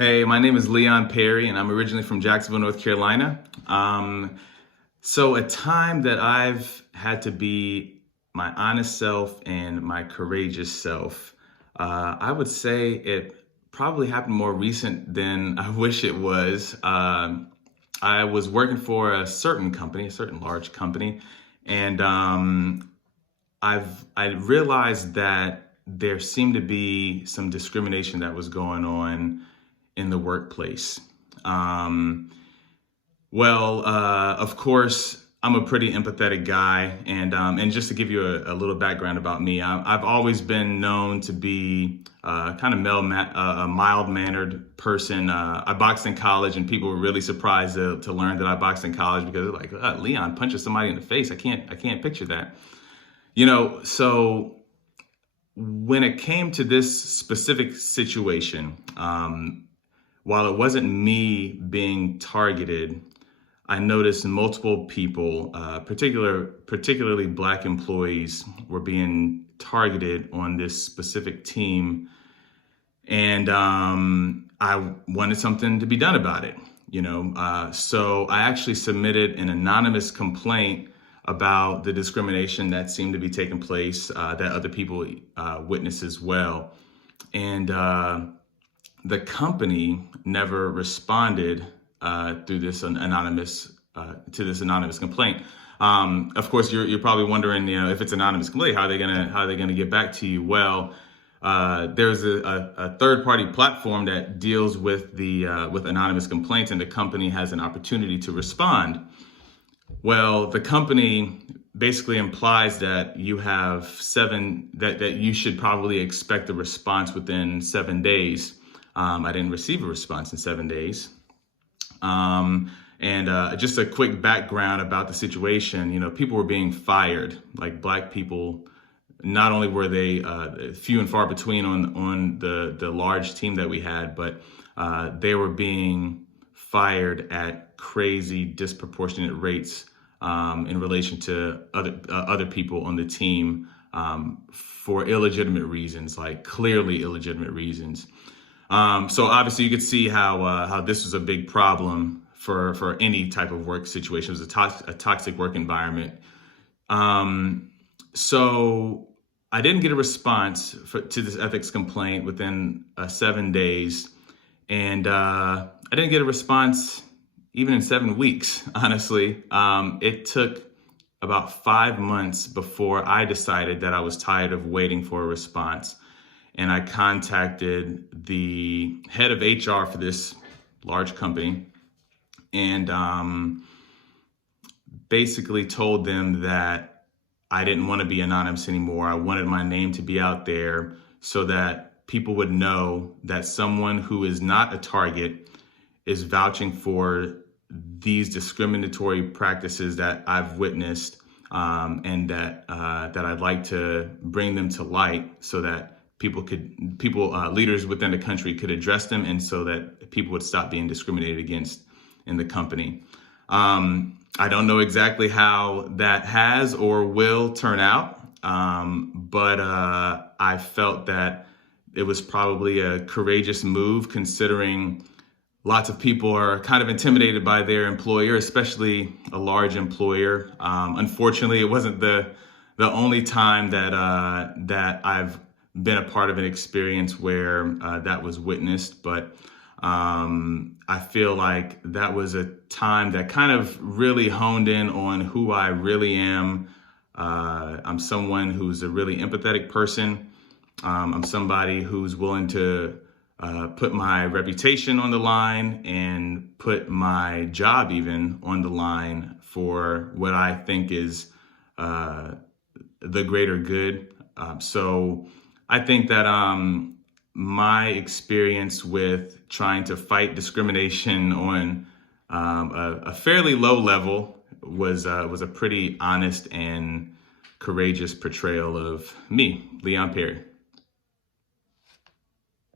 Hey, my name is Leon Perry, and I'm originally from Jacksonville, North Carolina. So a time that I've had to be my honest self and my courageous self, I would say it probably happened more recent than I wish it was. I was working for a certain company, a certain large company, and I realized that there seemed to be some discrimination that was going on in the workplace. Um, of course, I'm a pretty empathetic guy, and just to give you a little background about me, I've always been known to be kind of a mild-mannered person. I boxed in college, and people were really surprised to learn that I boxed in college because they're like, Leon punches somebody in the face. I can't picture that. So when it came to this specific situation, while it wasn't me being targeted, I noticed multiple people, particularly Black employees, were being targeted on this specific team, and I wanted something to be done about it. So I actually submitted an anonymous complaint about the discrimination that seemed to be taking place, that other people witnessed as well, and the company never responded through this anonymous to this anonymous complaint. Of course, you're probably wondering, if it's anonymous complaint, how are they gonna get back to you? Well, there's a third party platform that deals with with anonymous complaints, and the company has an opportunity to respond. Well, the company basically implies that you have that you should probably expect a response within 7 days. I didn't receive a response in 7 days. And just a quick background about the situation, people were being fired, like Black people. Not only were they few and far between on the large team that we had, but they were being fired at crazy, disproportionate rates in relation to other people on the team for illegitimate reasons, like clearly illegitimate reasons. So obviously you could see how this was a big problem for any type of work situation. It was a toxic work environment. So I didn't get a response to this ethics complaint within 7 days. And I didn't get a response even in 7 weeks, honestly. It took about 5 months before I decided that I was tired of waiting for a response. And I contacted the head of HR for this large company and basically told them that I didn't want to be anonymous anymore. I wanted my name to be out there so that people would know that someone who is not a target is vouching for these discriminatory practices that I've witnessed, and that I'd like to bring them to light so that leaders within the country could address them, and so that people would stop being discriminated against in the company. I don't know exactly how that has or will turn out, but I felt that it was probably a courageous move, considering lots of people are kind of intimidated by their employer, especially a large employer. Unfortunately, it wasn't the only time that I've been a part of an experience where that was witnessed, but I feel like that was a time that kind of really honed in on who I really am. I'm someone who's a really empathetic person. I'm somebody who's willing to put my reputation on the line and put my job even on the line for what I think is the greater good. So I think that my experience with trying to fight discrimination on a fairly low level was a pretty honest and courageous portrayal of me, Leon Perry.